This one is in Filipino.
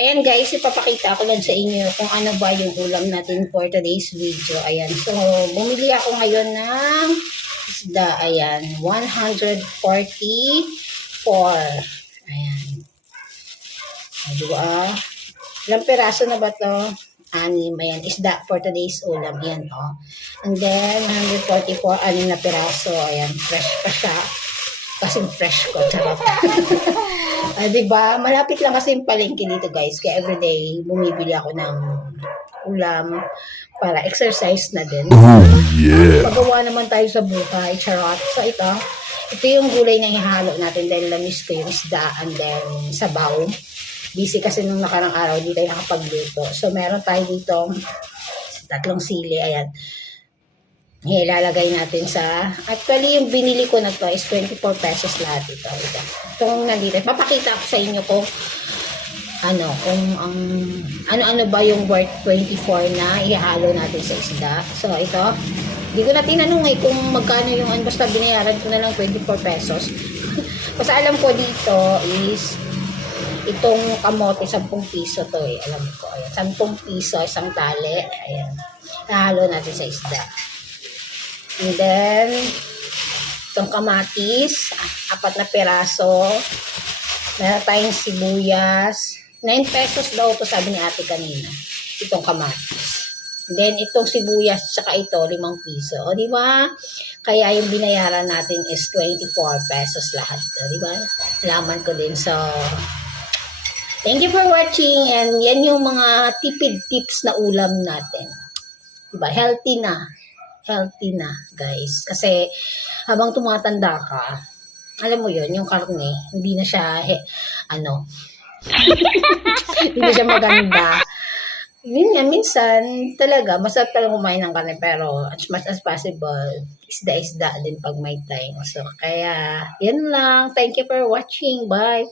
Ayan guys, ipapakita ko lang sa inyo kung ano ba yung ulam natin for today's video. Ayan, so bumili ako ngayon ng isda. Ayan, 144. Ayan. Diba? Ilang peraso na ba to? 6. Ayan, isda for today's ulam. Ayan, oh. And then, 144, 6 na peraso. Ayan, fresh pa siya. Kasing fresh ko, charot. Diba? Malapit lang kasi yung palengke dito guys. Kaya everyday bumibili ako ng ulam para exercise na din. Oh yeah. Magawa naman tayo sa buhay, charot. So ito yung gulay na ihalo natin dahil lamis ko yung isda and then sabaw. Busy kasi nung nakarang araw, hindi tayo nakapagluto. So meron tayo dito 3 sili, ayan. Ilalagay natin sa, actually yung binili ko na to is 24 pesos lahat ito. Itong nandito, papakita ko sa inyo kung ano ba yung worth 24 na ihalo natin sa isda. So ito, hindi ko na tinanong kung magkano yung, basta binayaran ko na lang 24 pesos. Basta alam ko dito is, itong kamote, 10 piso to eh. Alam ko, ayan, 10 piso, isang tali. Ayan, ihalo natin sa isda. And then, itong kamatis, 4 na peraso. Meron tayong sibuyas. 9 pesos daw to sabi ni ate kanina. Itong kamatis. And then, itong sibuyas, tsaka ito, 5 piso. O, di ba? Kaya yung binayaran natin is 24 pesos lahat. O, di ba? Laman ko din. So, thank you for watching. And yan yung mga tipid tips na ulam natin. Diba? Healthy na guys, kasi habang tumatanda ka, alam mo yun, yung karne hindi na siya hindi na siya maganda. Yun nga, minsan talaga masarap talaga kumain ng karne, pero as much as possible isda din pag may time. So kaya yan lang, thank you for watching, bye.